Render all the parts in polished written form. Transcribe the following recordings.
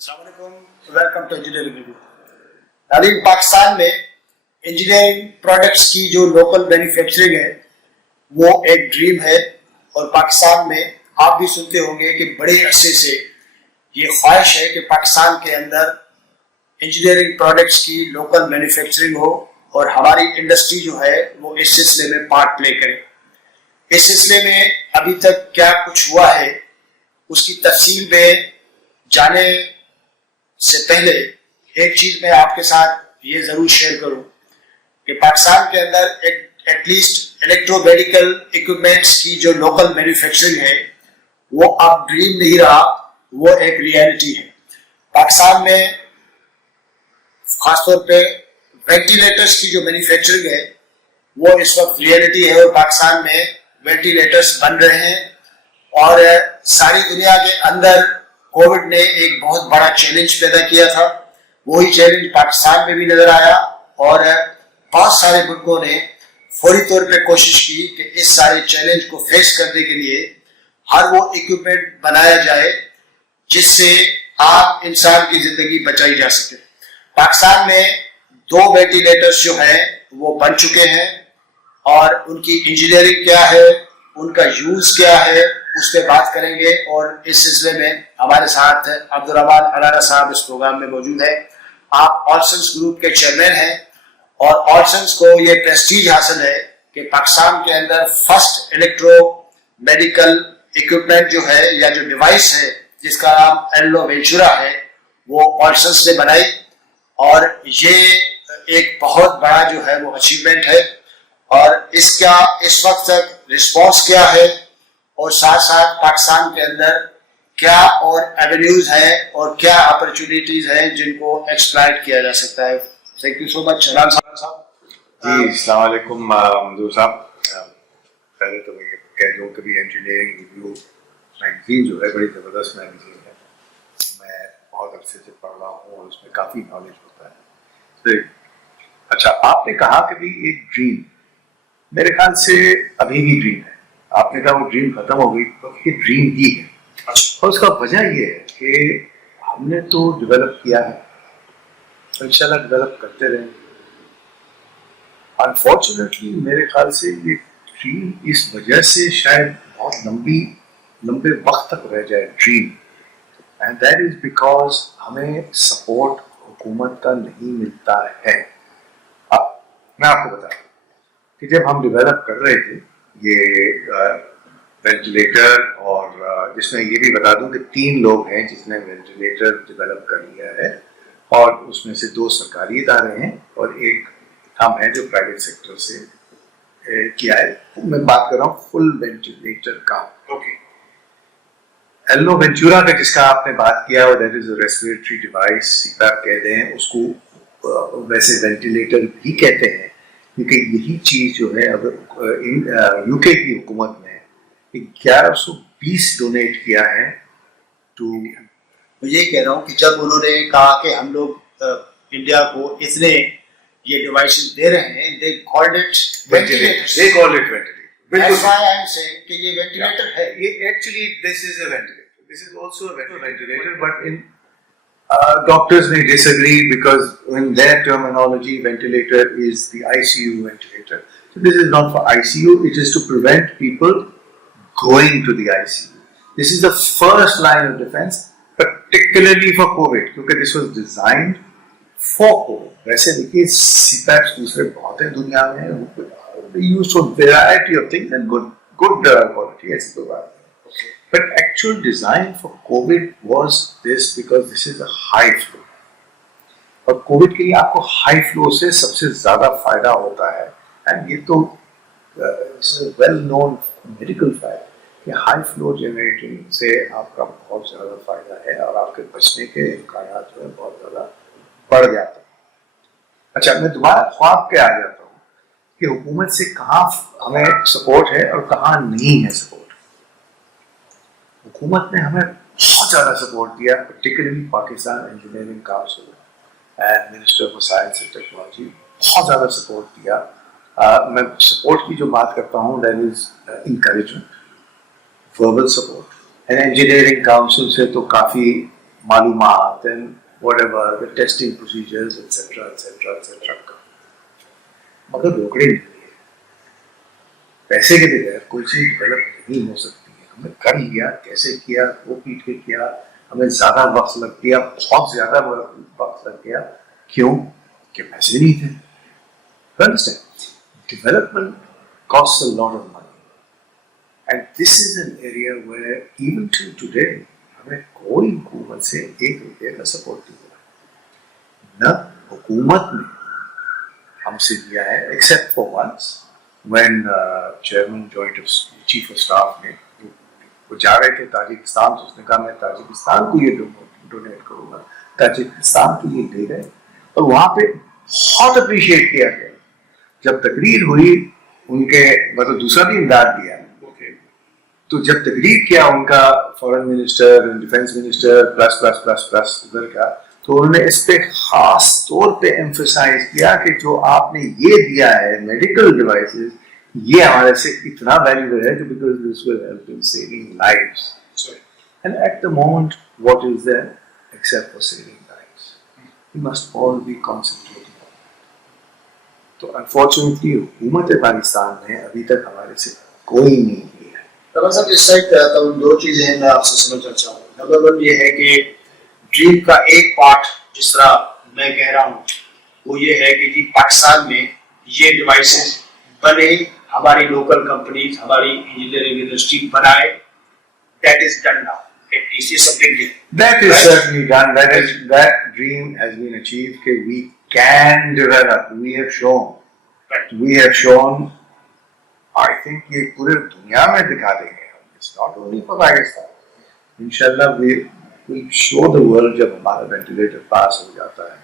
Welcome to engineering review. अभी पाकिस्तान में engineering products की जो लोकल मैन्युफैक्चरिंग है वो एक ड्रीम है, और पाकिस्तान में आप भी सुनते होंगे कि बड़े अरसे से ये ख्वाहिश है कि पाकिस्तान के अंदर इंजीनियरिंग प्रोडक्ट्स की लोकल मैन्युफैक्चरिंग हो और हमारी इंडस्ट्री जो है वो इस सिलसिले में पार्ट प्ले करे। इस सिलसिले में अभी तक क्या कुछ हुआ है उसकी तफसील में जाने से पहले एक चीज मैं आपके साथ ये जरूर शेयर करूं कि पाकिस्तान के अंदर एटलीस्ट इलेक्ट्रोमेडिकल इक्विपमेंट्स की जो लोकल मैन्युफैक्चरिंग है वो अब ड्रीम नहीं रहा, वो एक रियलिटी है। पाकिस्तान में खासतौर पे वेंटिलेटर्स की जो मैन्युफैक्चरिंग है वो इस वक्त रियलिटी है, और पाकिस्तान में वेंटिलेटर्स बन रहे हैं। और सारी दुनिया के अंदर कोविड ने एक बहुत बड़ा चैलेंज पैदा किया था, वही चैलेंज पाकिस्तान में भी नजर आया, और बहुत सारे मुल्कों ने फौरी तौर पे कोशिश की कि इस सारे चैलेंज को फेस करने के लिए हर वो इक्विपमेंट बनाया जाए जिससे आम इंसान की जिंदगी बचाई जा सके। पाकिस्तान में 2 वेंटिलेटर्स जो हैं वो बन चुके हैं, और उनकी इंजीनियरिंग क्या है, उनका यूज क्या है, उस पर बात करेंगे। और इस सिलसिले में हमारे साथ अब्दुर्रहमान अलारा साहब इस प्रोग्राम में मौजूद है। आप ऑल्सन्स ग्रुप के चेयरमैन हैं, और ऑल्सन्स को ये प्रेस्टीज हासिल है कि पाकिस्तान के अंदर फर्स्ट इलेक्ट्रो मेडिकल इक्विपमेंट जो है या जो डिवाइस है जिसका नाम एल्लो वेंचुरा है वो ऑल्सन्स ने बनाई, और ये एक बहुत बड़ा जो है वो अचीवमेंट है। और इसका इस वक्त तक रिस्पॉन्स क्या है, और साथ साथ पाकिस्तान के अंदर क्या और एवेन्यूज है और क्या अपॉर्चुनिटीज हैं जिनको एक्सप्लॉइट किया जा सकता है। थैंक यू सो मच अलान साहब। जी अस्सलाम वालेकुम ममदूर साहब। पहले तो मैं कह दूं कि इंजीनियरिंग रिव्यू मैगजीन जो है बड़ी ज़बरदस्त मैगजीन है, मैं बहुत अरसे से पढ़ रहा हूँ और उसमें काफ़ी नॉलेज होता है। तो अच्छा, आपने कहा कि भी एक ड्रीम, मेरे ख्याल से अभी भी ड्रीम है। आपने कहा वो ड्रीम खत्म हो गई, तो ये ड्रीम ही है। और उसका वजह ये है कि हमने तो डेवलप किया है, तो इंशाल्लाह डेवलप करते रहेंगे। अनफॉर्चुनेटली मेरे ख्याल से ये ड्रीम इस वजह से शायद बहुत लंबे वक्त तक रह जाए dream, and that is because हमें सपोर्ट हुकूमत का नहीं मिलता है। अब मैं आपको बता दूं कि जब हम डेवलप कर रहे थे ये वेंटिलेटर, और जिसमें ये भी बता दूं कि 3 लोग हैं जिसने वेंटिलेटर डेवलप कर लिया है, और उसमें से 2 सरकारी इदारे हैं और एक हम हैं जो प्राइवेट सेक्टर से किया है। मैं बात कर रहा हूँ फुल वेंटिलेटर का। ओके, एल्लो वेंचुरा का जिसका आपने बात किया, और that is a respiratory device, CPAP कहते हैं उसको, वैसे वेंटिलेटर भी कहते हैं, क्योंकि यही चीज जो है अगर यूके की हुकूमत ने 1120 डोनेट किया है टू। मैं ये कह रहा हूँ कि जब उन्होंने कहा कि हम लोग इंडिया को इतने ये डिवाइसेस दे रहे हैं, they called it ventilators. They called it ventilator. That's why I am saying कि ये वेंटिलेटर है। Actually, this is a ventilator. This is also a ventilator, but in doctors may disagree because in their terminology, ventilator is the ICU ventilator. So this is not for ICU. It is to prevent people going to the ICU. This is the first line of defense, particularly for COVID, because this was designed for COVID. वैसे देखिए CPAPs दूसरे बहुत हैं दुनिया में, they use for variety of things and good quality, ऐसी कोई बात नहीं। But actual design for COVID was this, because this is a high flow, और COVID के लिए आपको high flow से सबसे ज़्यादा फायदा होता है, and ये तो well known medical fact कि हाई फ्लो जनरेटिंग से आपका बहुत ज़्यादा फायदा है और आपके बचने के इम्कान जो है बहुत ज़्यादा बढ़ जाते हैं। अच्छा, मैं दोबारा ख्वाब पे आ जाता हूँ कि हुकूमत से कहाँ हमें सपोर्ट है और कहाँ नहीं है सपोर्ट। हुकूमत ने हमें बहुत ज़्यादा सपोर्ट दिया, particularly Pakistan engineering council and minister for science and technology बहुत ज़्यादा सपोर्ट दिया। मैं सपोर्ट की जो बात करता हूँ that is encouragement, verbal support, and engineering council से तो काफ़ी मालूमात and whatever the testing procedures etc. मगर रोकड़े नहीं है। पैसे के बगैर कोई चीज डेवलप नहीं हो सकती है। हमने कर लिया, कैसे किया, वो पीट के किया, हमें ज्यादा वक्त लग गया, बहुत ज्यादा वक्त लग गया। क्यों? कि पैसे नहीं थे। Understand? Development costs a lot of money, and this is an area where even till today हमें कोई हुकूमत से ₹1 का सपोर्ट नहीं मिला। न हुकूमत ने हमसे दिया है, except for once when chairman joint of chief of staff ने वो जा रहे थे ताजिकिस्तान, तो उसने कहा मैं ताजिकिस्तान को ये डोनेट करूंगा, ताजिकिस्तान के लिए दे गए और वहां पे बहुत अप्रिशिएट किया गया। जब तकरीर हुई उनके, मतलब दूसरा भी इमदाद दिया, तो जब तकरीर किया उनका foreign minister, defence minister plus plus plus plus उधर का, तो उन्होंने इस पे खास तौर पे एम्फसाइज किया कि जो आपने ये दिया है मेडिकल डिवाइसेस, ये हमारे से इतना वैल्यूएबल है कि because this will help in saving lives. And at the moment what is there except for saving lives? We must all be concentrated. तो अनफॉर्चुनेटली हुकूमत पाकिस्तान ने अभी तक हमारे से कोई नहीं किया। तब साहब इस साइड पे आता हूँ, दो चीजें हैं मैं आपसे समझना चाहूँगा। नंबर 1 ये है कि ड्रीम का एक पार्ट जिस तरह मैं कह रहा हूँ वो ये है कि जी पाकिस्तान में ये डिवाइसेस बने, हमारी लोकल कंपनीज, हमारी इंजीनियरिंग इंडस्ट्री बनाए, that is done now. It is something that is certainly done. That dream has been achieved. कि we can develop. We have shown. I think ये पूरे दुनिया में दिखा देंगे हम। It's not only for Pakistan. Inshallah we will show the world जब हमारा वेंटिलेटर पास हो जाता है,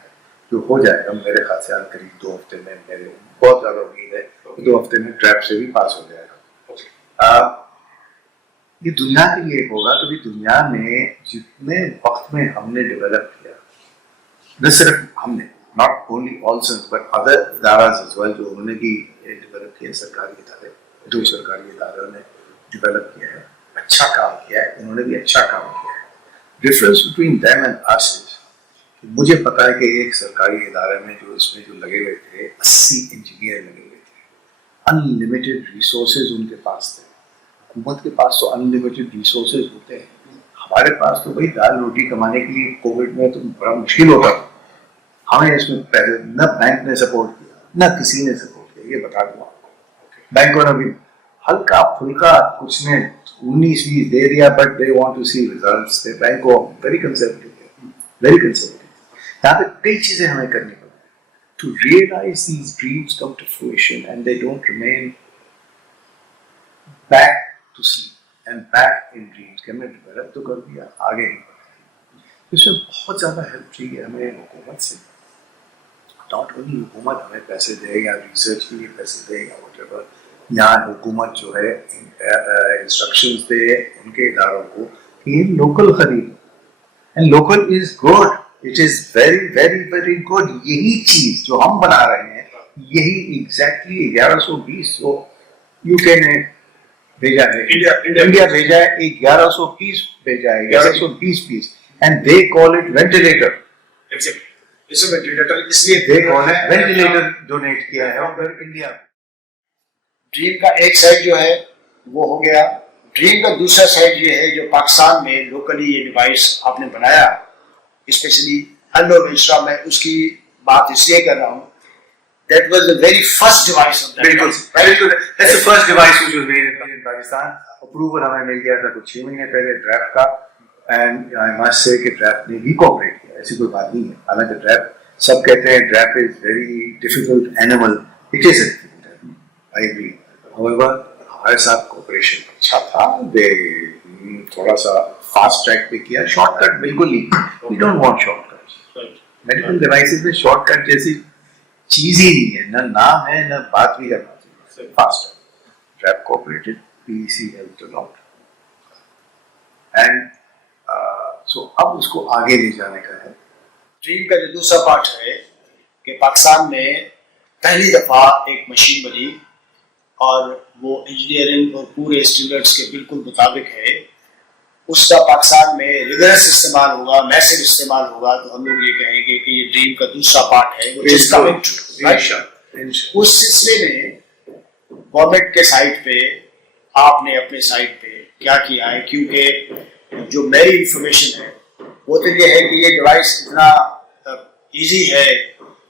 जो हो जाएगा मेरे ख्याल से करीब 2 हफ्ते में, मेरे बहुत ज़्यादा उम्मीद है 2 हफ्ते में ट्रैप से भी पास हो जाएगा। ये दुनिया के लिए होगा क्योंकि दुनिया में जितने वक्त में हमने डेवलप किया, न सिर्फ हमने, not only also but other इदाराज एज वेल, जो उन्होंने भी डेवलप किया, सरकारी इदारे, 2 सरकारी इदारों ने डेवलप किया है, अच्छा काम किया है, उन्होंने भी अच्छा काम किया है। Difference between them and us is, मुझे पता है कि एक सरकारी इदारे में जो इसमें जो लगे हुए थे 80 इंजीनियर लगे हुए थे, अनलिमिटेड रिसोर्सेज उनके पास थे। हुकूमत के पास तो अनलिमिटेड रिसोर्सेज होते हैं, हमारे पास तो भाई दाल रोटी कमाने के लिए कोविड में तो बड़ा मुश्किल होता था। हमें इसमें पहले न बैंक ने सपोर्ट किया, न किसी ने सपोर्ट किया, ये बता दूं आपको। बैंकों ने भी हल्का फुल्का कुछ ने 19-20 दे दिया, but they want to see results. They bank को वेरी कंजर्वेटिव, वेरी कंजर्वेटिव। यहाँ पे कई चीजें हमें करनी पड़ती to realize these dreams come to fruition and they don't remain back to sleep and back in dreams कि हमने डेवलप तो कर दिया, आगे नहीं बढ़ा। इसमें बहुत ज़्यादा हेल्प चाहिए हमें हुकूमत से। नॉट ओनली हुकूमत हमें पैसे दे या रिसर्च के लिए पैसे दे या व्हाटएवर, यहाँ हुकूमत जो है इंस्ट्रक्शंस दे उनके इदारों को कि ये लोकल खरीद। And local is good, it is very very very good. यही चीज जो हम बना रहे हैं, यही एग्जैक्टली 1120 यूके ने भेजा है, इंडिया भेजा है, 1100 पीस भेजा है, 1120 piece, and they call it ventilator. Exactly, ventilator इसलिए they call it ventilator donate किया है और इंडिया। ड्रीम का एक साइड जो है वो हो गया। ड्रीम का दूसरा साइड ये है जो पाकिस्तान में लोकली ये डिवाइस आपने बनाया, स्पेशली हेलो मिश्रा, मैं उसकी बात इसलिए कर रहा हूँ। That was the very first device of that. बिल्कुल, that's the first device which was made in Pakistan. Approval हमें मिल गया था कुछ 6 महीने पहले ड्रैप का, and I must say कि ड्रैप ने भी कोऑपरेट किया, ऐसी कोई बात नहीं है। हालांकि ड्रैप, सब कहते हैं ड्रैप is very difficult animal, it is a difficult animal, I agree. However, हमारे साथ कोऑपरेशन अच्छा था, they थोड़ा सा फास्ट ट्रैक पे किया, शॉर्टकट बिल्कुल नहीं, we don't want shortcuts. Medical devices में शॉर्टकट जैसी चीज ही नहीं है, न नाम है, न बात भी करना चाहिए। Fast trap cooperated, PC helped a lot, and so अब उसको आगे ले जाने का है। ड्रीम का जो दूसरा पार्ट है कि पाकिस्तान में पहली दफा एक मशीन बनी और वो इंजीनियरिंग और पूरे स्टैंडर्ड्स के बिल्कुल मुताबिक है, उसका पाकिस्तान में रिगरस इस्तेमाल होगा, मैसिव इस्तेमाल होगा, तो हम लोग ये कहेंगे कि ये ड्रीम का दूसरा पार्ट है which is coming true। उस सिलसिले में गवर्नमेंट के साइड पे आपने अपने साइड पे क्या किया है, क्योंकि जो मेरी इंफॉर्मेशन है वो तो ये है कि ये डिवाइस इतना इजी है,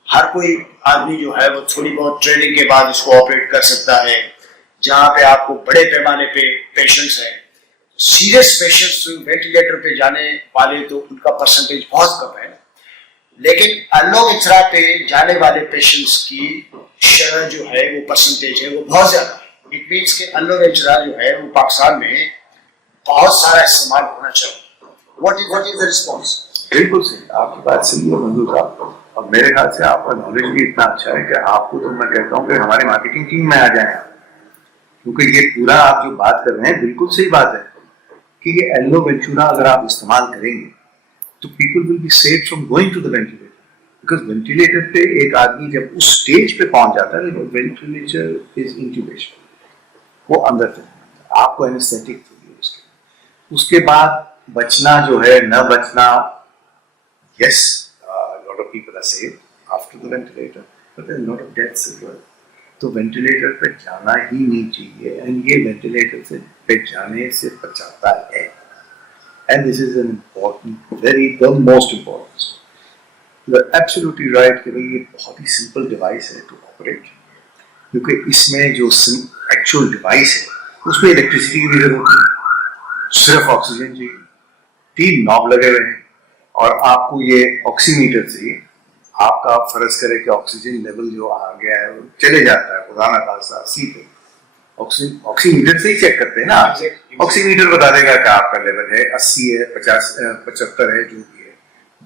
हर कोई आदमी जो है वो थोड़ी बहुत ट्रेनिंग के बाद इसको ऑपरेट कर सकता है। जहाँ पे आपको बड़े पैमाने पे पेशेंट्स हैं, सीरियस पेशेंट्स वेंटिलेटर पे जाने वाले तो उनका परसेंटेज बहुत कम है, लेकिन अनलॉक इंफ्रा पे जाने वाले पेशेंट्स की शरह जो है वो परसेंटेज है वो बहुत ज्यादा है। इट मीन्स के अनलॉक इंफ्रा जो है वो पाकिस्तान में बहुत सारा इस्तेमाल होना चाहिए। What is the response? बिल्कुल सही, आपकी बात सही है मंजूर साहब, और मेरे ख्याल से आपका नॉलेज भी इतना अच्छा है कि आपको तो मैं कहता हूँ कि हमारे मार्केटिंग टीम में आ जाए आप, क्योंकि ये पूरा आप जो बात कर रहे हैं बिल्कुल सही बात है कि ये एलो वेंचुरा अगर आप इस्तेमाल करेंगे तो people will be saved from going to the ventilator, because ventilator पे एक आदमी जब उस स्टेज पे पहुंच जाता है, वेंटिलेटर इज इंट्यूबेशन, वो अंदर से आपको एनेस्थेटिक चाहिए उसके बाद बचना जो है न बचना, yes, a lot of people are saved after the ventilator, but there are a lot of deaths as well. तो वेंटिलेटर पे जाना ही नहीं चाहिए, एंड ये वेंटिलेटर से पे जाने से बचाता है, and this is an important, very the most important. You are absolutely right कि भाई ये बहुत ही सिंपल डिवाइस है टू ऑपरेट, क्योंकि इसमें जो एक्चुअल डिवाइस है उसमें इलेक्ट्रिसिटी की भी जरूरत नहीं, सिर्फ ऑक्सीजन चाहिए, 3 नॉब लगे हुए हैं, और आपको ये ऑक्सीमीटर चाहिए, आपका फर्ज करे कि ऑक्सीजन लेवल जो आ गया है वो चले जाता है खुदा ना खासा 80 पे, ऑक्सीमीटर से ही चेक करते हैं ना, ऑक्सीमीटर बता देगा कि आपका लेवल है 80 है, 50 75 है, जो भी है।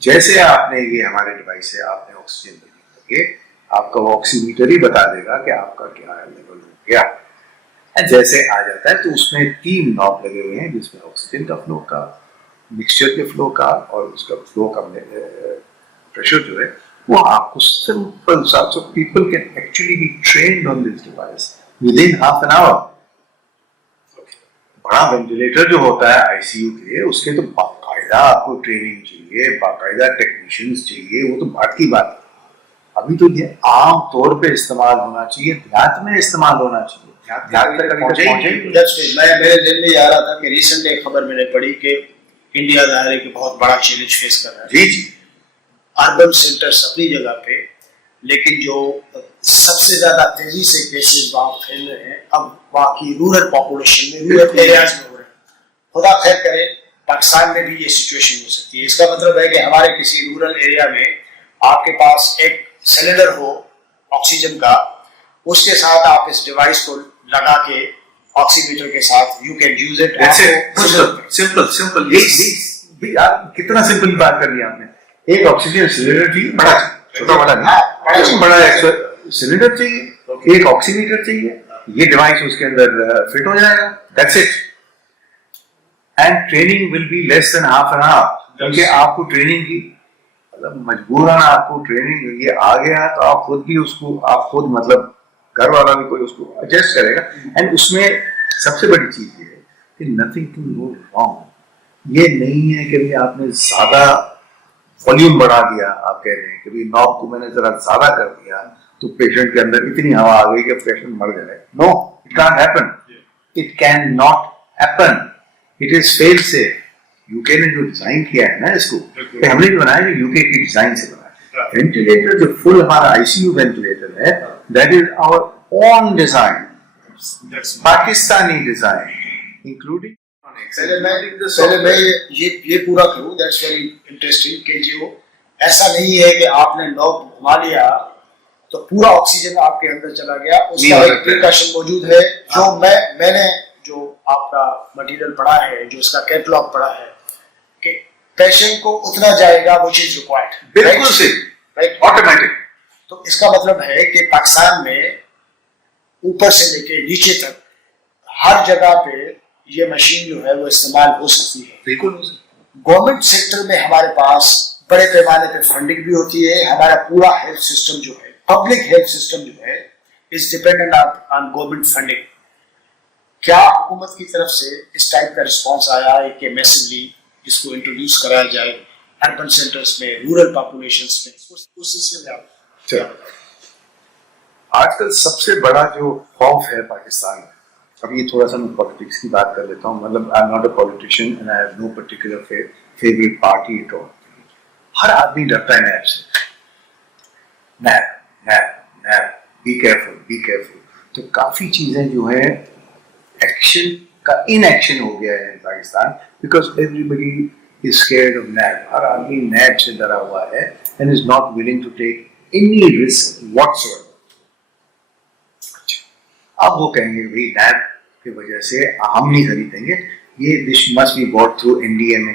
जैसे आपने ये हमारे डिवाइस है, आपने ऑक्सीजन लगे, आपका वो ऑक्सीमीटर ही बता देगा कि आपका क्या लेवल हो गया, जैसे आ जाता है तो उसमें 3 नॉब लगे हुए हैं, जिसमें ऑक्सीजन का फ्लो का, मिक्सचर के फ्लो का, और उसका फ्लो का प्रेशर जो है वो आपको सिंपल सा, so people can actually be trained on this device within half an hour. बड़ा वेंटिलेटर जो होता है आईसीयू के, उसके तो बाकायदा आपको ट्रेनिंग चाहिए, बाकायदा टेक्नीशियंस चाहिए, वो तो बात की बात है। अभी तो ये आम तौर पे इस्तेमाल होना चाहिए, देहात में इस्तेमाल होना चाहिए, मेरे दिल में आ रहा था कि रिसेंट एक खबर मैंने पढ़ी कि इंडिया दायरे के बहुत बड़ा चैलेंज फेस कर रहा है। जी जी, अर्बन सेंटर्स अपनी जगह पे, लेकिन जो सबसे ज्यादा तेजी से केसेस वहां फैल रहे हैं अब वहां की रूरल पॉपुलेशन में, रूरल एरियाज में हो रहे हैं। खुदा खैर करे पाकिस्तान में भी ये सिचुएशन हो सकती है। इसका मतलब है कि हमारे किसी रूरल एरिया में आपके पास एक सिलेंडर हो ऑक्सीजन का, उसके साथ आप इस डिवाइस को लगा के ऑक्सीमीटर के साथ you can use it. Simple कितना सिंपल बात कर दी आपने। एक ऑक्सीजन सिलेंडर चाहिए, बड़ा छोटा वाला नहीं, बड़ा सिलेंडर चाहिए, एक ऑक्सीमीटर चाहिए, ये डिवाइस उसके अंदर फिट हो जाएगा, that's it. And training will be less than half an our, क्योंकि आपको ट्रेनिंग की मतलब मजबूरन आपको ट्रेनिंग ये आ गया तो आप खुद भी उसको, आप खुद मतलब घर वाला भी कोई उसको एडजस्ट करेगा। एंड उसमें सबसे बड़ी चीज ये है कि नथिंग कैन गो रॉन्ग। ये नहीं है कि भी आपने ज्यादा वॉल्यूम बढ़ा दिया, आप कह रहे हैं कि भी नॉब को मैंने जरा ज्यादा कर दिया तो पेशेंट के अंदर इतनी हवा आ गई कि पेशेंट मर जाए। No, it can't happen, it can not happen, it is fail safe. UK ने जो डिजाइन किया है ना इसको, हमने जो बनाया है यूके की डिजाइन से बनाया। वेंटिलेटर जो फुल हमारा आईसीयू वेंटिलेटर है, that is our own design, Pakistani design, including. पहले मैं ये पूरा करूं, दैट्स वेरी इंटरेस्टिंग कि जो ऐसा नहीं है कि आपने नॉब घुमा लिया तो पूरा ऑक्सीजन आपके अंदर चला गया। उसका एक प्रिकॉशन मौजूद है जो मैंने जो आपका मटेरियल पढ़ा है, जो इसका कैटलॉग पढ़ा है कि पेशेंट को उतना जाएगा वो चीज रिक्वायर्ड, बिल्कुल सही, राइट, ऑटोमेटिक। तो इसका मतलब है कि पाकिस्तान में ऊपर से लेके नीचे तक हर जगह पे ये मशीन जो है वो इस्तेमाल हो सकती है। बिल्कुल हो सकती। गवर्नमेंट सेक्टर में हमारे पास बड़े पैमाने पे फंडिंग भी होती है। हमारा पूरा हेल्थ सिस्टम जो है, पब्लिक हेल्थ सिस्टम जो है, is dependent on government funding. क्या हुकूमत की तरफ से इस टाइप का रिस्पांस आया है कि मैसिवली इसको इंट्रोड्यूस कराया जाए अर्बन सेंटर्स में, रूरल पॉपुलेशंस में? उस सिलसिले में आप क्या बताएं? आजकल सबसे बड़ा जो खौफ है पाकिस्तान में, अब ये थोड़ा सा मैं पॉलिटिक्स की बात कर लेता हूँ, मतलब I am not a politician and I have no particular favourite party at all. हर आदमी डरता है नैब से, नैब, बी केयरफुल। तो काफी चीजें जो है एक्शन का इनएक्शन हो गया है Pakistan, because everybody is scared of NAB. हर आदमी नैब से डरा हुआ है and is not willing to take any risk whatsoever. अब वो कहेंगे भाई नैब की वजह से हम नहीं खरीदेंगे, ये this must be bought through NDMA.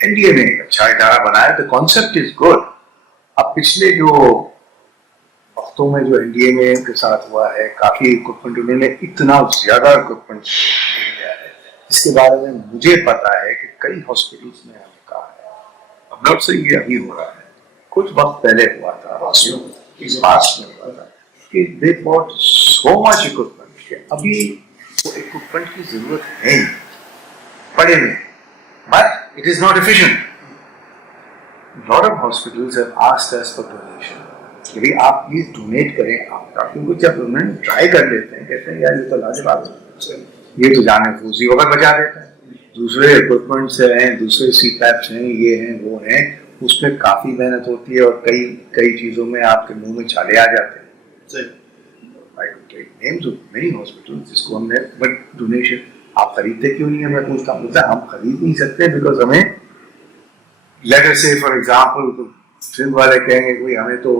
NDMA एक अच्छा इदारा बनाया, द कॉन्सेप्ट इज गुड। अब पिछले जो वक्तों में जो एनडीएमए के साथ हुआ है, काफी इक्विपमेंट उन्होंने इतना ज्यादा इक्विपमेंट दिया है, इसके बारे में मुझे पता है कि कई हॉस्पिटल्स में हमने कहा है। अब नॉट से ये अभी हो रहा है, कुछ वक्त पहले हुआ था, इस पास में हुआ था कि they bought so much equipment कि अभी वो इक्विपमेंट की जरूरत है पड़े में, but it is not efficient. Lot of hospitals have asked us for donation कि भाई आप प्लीज डोनेट करें। आप क्योंकि जब उन्होंने ट्राई कर लेते हैं, कहते हैं यार ये तो लाजवाब है, ये तो जाने फूसी वगैरह बचा देता है, दूसरे इक्विपमेंट्स हैं, दूसरे सीपैप्स हैं, ये हैं वो हैं, उसमें काफी मेहनत होती है और कई चीजों में आपके मुंह में छाले आ जाते हैं। नेम्स ऑफ मेनी हॉस्पिटल्स जिसको हमने, बट डोनेशन आप खरीदते क्यों नहीं है? मैं पूछता हूँ, हम खरीद नहीं सकते बिकॉज हमें, लेट अस से फॉर एग्जांपल, तो सिंध वाले कहेंगे कोई हमें तो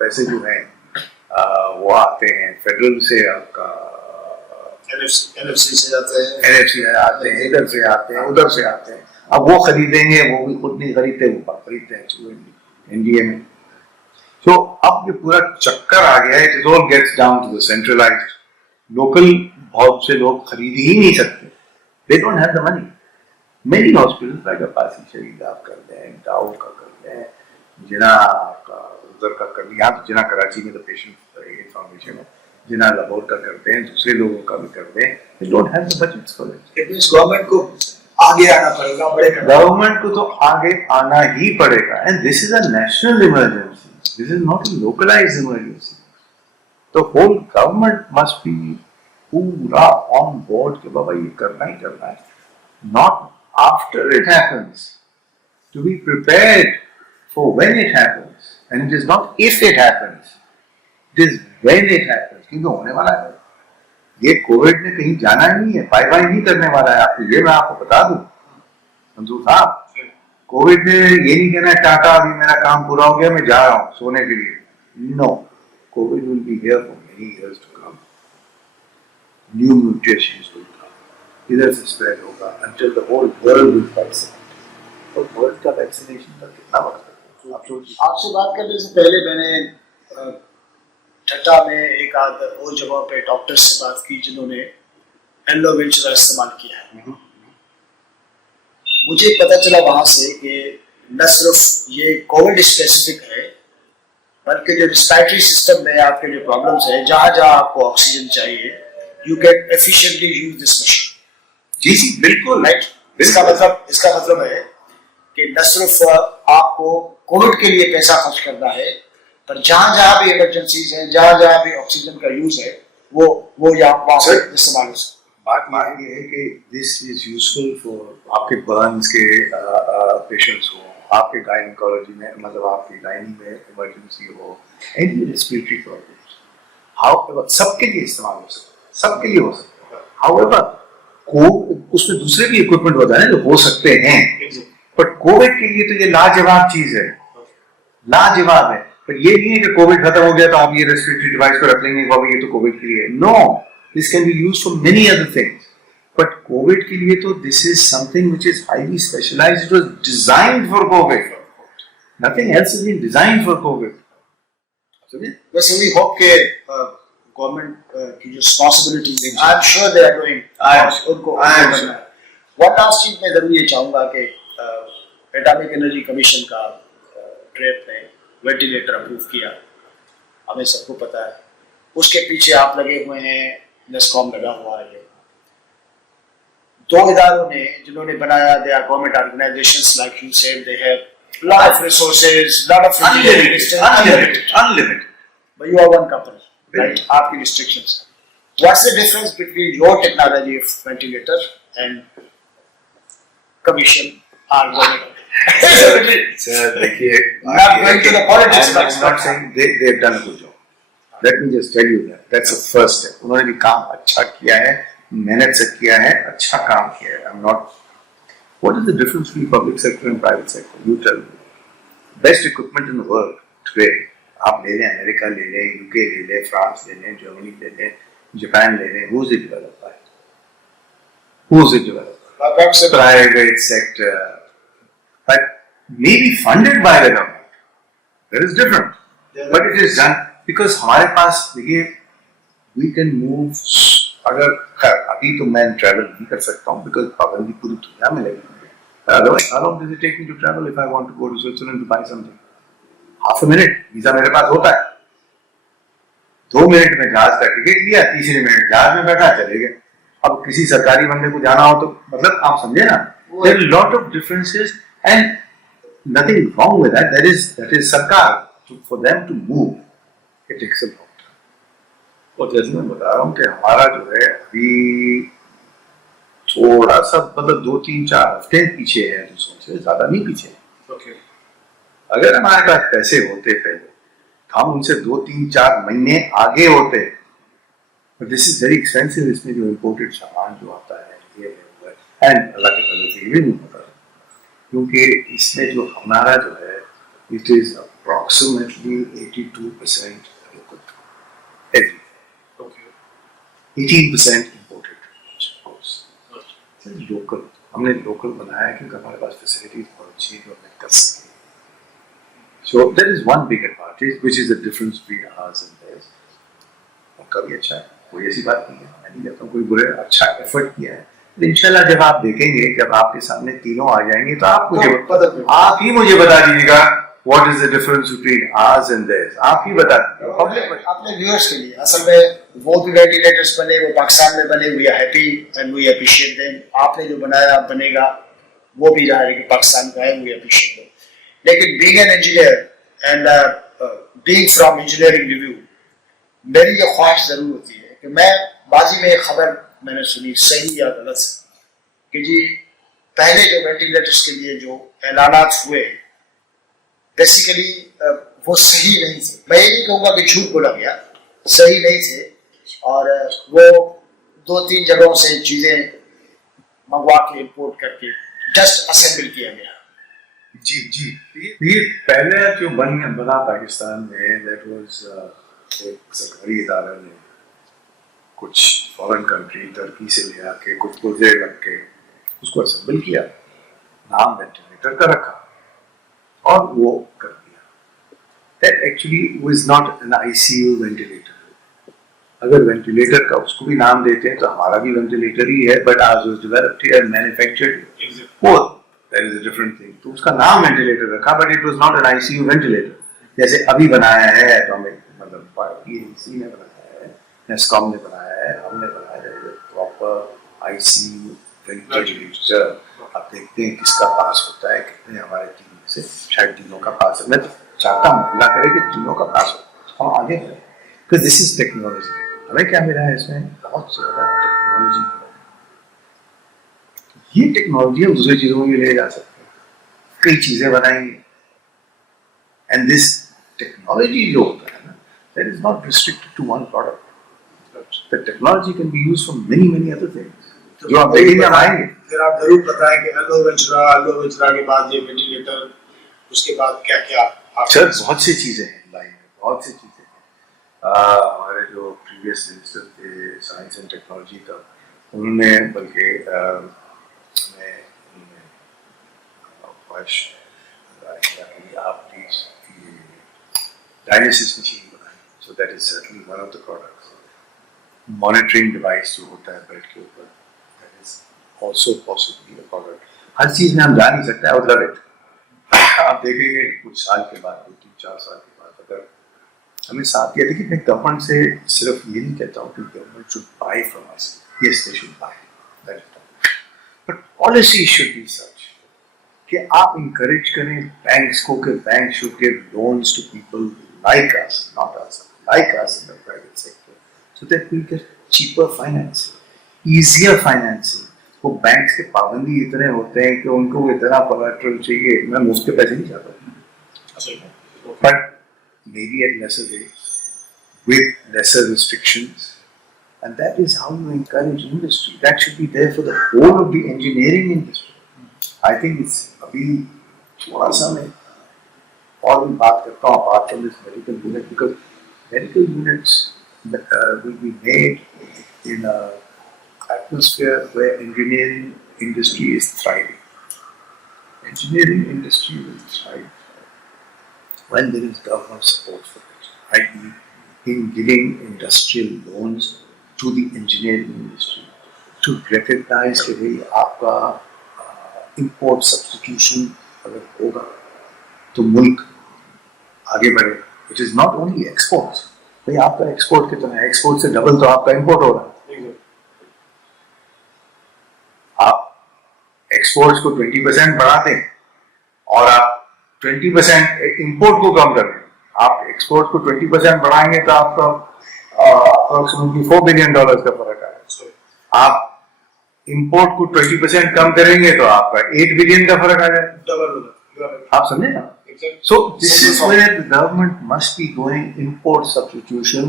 पैसे जो हैं वो आते हैं फेडरल से, आपका एनएफसी से आते हैं, एनएफसी से आते हैं, इधर से आते हैं, उधर से आते हैं। अब वो खरीदेंगे, वो भी खुद नहीं खरीदते, वो खरीदते हैं एनडीए में। तो अब ये पूरा चक्कर आ गया है, it is all gets down to the centralised. Local बहुत से लोग खरीद ही नहीं सकते, they don't have the money. Many hospitals like अपासी शहीद आप कर दें, दाऊद का कर दें, जिना का उधर का कर दिया, जिना कराची में तो पेशेंट फाउंडेशन है, जिना लाहौर का करते हैं, दूसरे लोगों का भी करते हैं, दे don't have the budgets for it. It means government को आगे आना पड़ेगा, गवर्नमेंट को तो आगे आना ही पड़ेगा, and this is a national emergency, this is not a localised emergency. तो होल गवर्नमेंट मस्ट बी पूरा ऑन बोर्ड कि बाबा ये करना ही करना है, not after it happens, to be prepared for when it happens, and it is not if it happens, it is when it happens, क्योंकि होने वाला है। ये कोविड ने कहीं जाना नहीं है, बाय बाय नहीं करने वाला है आपको, ये मैं आपको बता दूं मंजूर साहब। कोविड ने ये नहीं कहना है टाटा अभी मेरा काम पूरा हो गया मैं जा रहा हूँ सोने के लिए, no, COVID will be here for many years to come, new mutations will इधर से स्प्रेड होगा until the whole world will vaccinate। और वर्ल्ड का वैक्सीनेशन का कितना वक्त है? आपसे बात करने से पहले मैंने ठट्टा में एक आध और जगह पे डॉक्टर्स से बात की जिन्होंने एलोवेंचर का इस्तेमाल किया है। मुझे पता चला वहां से कि न सिर्फ ये कोविड स्पेसिफिक है, बल्कि जो रिस्पिरेटरी सिस्टम में आपके जो प्रॉब्लम्स है, जहां जहां आपको ऑक्सीजन चाहिए, you can efficiently use this machine. जी बिल्कुल राइट। इसका मतलब है कि न सिर्फ आपको कोविड के लिए पैसा खर्च करना है, पर जहां जहां भी इमरजेंसीज है, जहां जहां भी ऑक्सीजन का यूज है, वो यहाँ वहां से इस्तेमाल हो सकता है। बात ये है कि दिस इज यूजफुल फॉर आपके बर्न्स के पेशेंट्स हो, आपके गायनिकोलॉजी में, मतलब आपकी गायनी में इमरजेंसी हो, एनी रेस्पिरेटरी प्रॉब्लम्स, हाउ सबके लिए इस्तेमाल हो सकता है, सबके लिए हो सकता है। हाउएवर उसमें दूसरे भी इक्विपमेंट होता है जो हो सकते हैं, बट कोविड के लिए तो ये लाजवाब चीज है, लाजवाब है। पर ये नहीं है कि कोविड खत्म हो गया तो आप ये रेस्पिरेटरी डिवाइस को रख लेंगे, बाबा ये तो कोविड के लिए, no, this can be used for many other things, but Covid के लिए तो this is something which is highly specialised, it was designed for Covid, nothing else is been designed for Covid. वैसे we hope के government की जो responsibility है, I am sure they are doing, उनको करना है। वन लास्ट चीज मैं जरूर ये चाहूंगा कि एटॉमिक एनर्जी कमीशन का ट्रेप ने वेंटिलेटर अप्रूव किया, हमें सबको पता है, उसके पीछे आप लगे हुए हैं नेस्कॉम लगा हुआ है। दो इदारों ने जिन्होंने बनाया, they are government organisations like you said, they have lot of resources, lot of unlimited. But you are one couple, right? आपकी restrictions. What's the difference between your technology of ventilator and commission or government? Sir, देखिए, Not going to the politics, I'm not saying they've done a good job. Let me just tell you that that's the first step. उन्होंने भी काम अच्छा किया है, मेहनत से किया है, अच्छा काम किया है. I'm not. What is the difference between public sector and private sector? You tell me. Best equipment in the world today. आप ले लें, अमेरिका ले लें, UK ले लें, फ्रांस ले लें, जर्मनी ले लें, जापान ले लें. Who's it developed by? Who's it developed by? Private sector. But maybe funded by the government. That is different. But it is done because हमारे पास देखिए, we can move. अगर अभी तो मैं ट्रैवल नहीं कर सकता हूँ because पाबंदी पूरी दुनिया में लगी हुई है. Otherwise, how long does it take me to travel if I want to go to Switzerland to buy something? Half a minute. Visa मेरे पास होता है. 2 मिनट में जहाज का टिकट लिया, तीसरे मिनट जहाज में बैठा, चले गए. अब किसी सरकारी बंदे को जाना हो तो मतलब आप समझे ना? There are a lot of differences and nothing wrong with that. That is सरकार. For them to move, it takes a long time. और जैसे मैं बता रहा हूँ कि हमारा जो है अभी थोड़ा सा मतलब 2-3-4 हफ्ते पीछे है दूसरों से, ज्यादा नहीं पीछे. Okay. अगर हमारे पास पैसे होते पहले, हम उनसे 2-3-4 महीने आगे होते. But this is very expensive. इसमें जो imported सामान जो आता है ये and अल्लाह के फजल से ये भी नहीं होता क्योंकि इसमें जो हमारा जो है it is approximately 82% local. Every. Okay. 18% imported. Local हमने लोकल बनाया क्योंकि हमारे पास फैसिलिटीज बहुत अच्छी है और कर सके. So that is one big advantage, which is the difference between ours and theirs. उनका भी अच्छा है, कोई ऐसी बात नहीं है. मैं नहीं कहता हूँ कोई बुरे, अच्छा एफर्ट किया है. इंशाल्लाह जब आप देखेंगे, जब आपके सामने तीनों आ जाएंगे तो आप ही मुझे बता दीजिएगा what is the difference between ours and theirs. आप ही बता दीजिए. अपने व्यूअर्स के लिए असल में वो भी वेंटिलेटर्स बने, वो पाकिस्तान में बने, we are happy and we appreciate them. आपने जो बनाया बनेगा वो भी जाहिर है कि पाकिस्तान का है, we appreciate them. लेकिन being an engineer and being from engineering review, मेरी ये ख्वाहिश जरूर होती है कि मैं बाजी में एक खबर मैंने सुनी, सही या गलत, कि जी पहले जो वेंटिलेटर्स के लिए जो ऐलानात हुए बेसिकली वो सही नहीं थे. मैं ये नहीं कहूँगा कि झूठ बोला गया, सही नहीं थे और वो 2-3 जगहों से चीजें मंगवा के इंपोर्ट करके जस्ट असेंबल किया गया. जी ये पहले जो बना पाकिस्तान में, दैट वाज एक सरकारी इदारा ने कुछ फॉरेन कंट्री टर्की से ले आके कुछ पुर्जे रख के उसको असेंबल किया, नाम वेंटिलेटर का रखा और वो कर दिया. That actually was not an ICU ventilator. अगर वेंटिलेटर का उसको भी नाम देते हैं तो हमारा भी वेंटिलेटर ही है, but ours was developed here and manufactured. Both. That is a different thing. तो उसका नाम वेंटिलेटर रखा, but it was not an ICU ventilator. जैसे अभी बनाया है एटॉमिक मतलब PNC ने बनाया है, नेस्कॉम ने बनाया है, हमने बनाया है प्रॉपर ICU वेंटिलेटर. अब देखते हैं किसका पास होता है, कितने हमारे टीम में से शायद तीनों का पास है. मैं तो चाहता हूँ अल्लाह करे कि तीनों का पास हो, हम आगे बढ़े. Because this is technology. हमें क्या मिला है इसमें? बहुत ज़्यादा टेक्नोलॉजी. ये टेक्नोलॉजी हम दूसरी चीजों में भी ले जा सकते हैं, कई चीजें बनाएंगे. एंड दिस टेक्नोलॉजी जो होता है ना, that is not restricted to one product. The technology can be used for many many other things जो आप देखेंगे. हम आएंगे फिर आप जरूर बताएं कि एलो वेंचुरा के बाद ये वेंटिलेटर, उसके बाद क्या क्या. सर बहुत सी चीजें हैं लाइन में, बहुत सी चीजें हैं. हमारे जो प्रीवियस मिनिस्टर थे साइंस एंड टेक्नोलॉजी का, उन्होंने बल्कि आप प्लीज डायलिसिस मशीन बनाएं. So that is certainly one of the products. Monitoring device जो होता है बेड के ऊपर, that is also possibly a product. हर चीज में हम जा नहीं सकते. I would love it. आप देखेंगे कुछ साल के बाद, 2-3-4 साल के बाद, अगर हमें साथ किया देखिए मैं गवर्नमेंट से सिर्फ ये नहीं कहता हूँ कि government should buy from us, yes they should buy, but policy should be such कि आप इंकरेज करें बैंक्स को कि bank should give loans to people like us, not us, like us in the private sector, so that we get cheaper financing, easier financing. वो banks के पाबंदी इतने होते हैं कि उनको इतना कोलैटरल चाहिए, मैं मुफ्त के पैसे नहीं चाहता, but maybe at lesser rates, with lesser restrictions, and that is how you encourage industry. That should be there for the whole of the engineering industry. I think it's अभी थोड़ा सा मैं और भी बात करता हूँ apart from this medical unit, because medical units will be made in a atmosphere where engineering industry is thriving. Engineering industry will thrive when there is government support for it, i.e. in giving industrial loans to the engineering industry to recognize कि भाई आपका import substitution अगर होगा तो मुल्क आगे बढ़ेगा. It is not only exports. भाई आपका export कितना है? Export से double तो आपका import हो रहा है. आप exports को 20% बढ़ा दें और आप 20% इम्पोर्ट को कम कर दें. आप एक्सपोर्ट को 20% बढ़ाएंगे तो आपका अप्रोक्सीमेटली $4 बिलियन का फर्क आएगा. आप इम्पोर्ट को 20% कम करेंगे तो आपका $8 बिलियन का फर्क आ जाएगा. आप समझे ना? So this is where the government must be going import substitution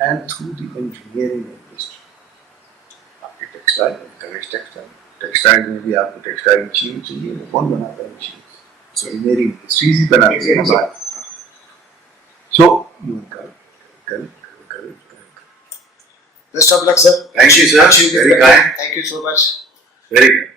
and through the engineering industry. आपके टेक्सटाइल में भी आपको टेक्सटाइल मशीन चाहिए, कौन बनाता है मशीन? So मेरी इंडस्ट्रीज ही बनाती है ना बात. So you correct. Best of luck, sir. Thank you, sir. Very kind. Thank you so much. Very good.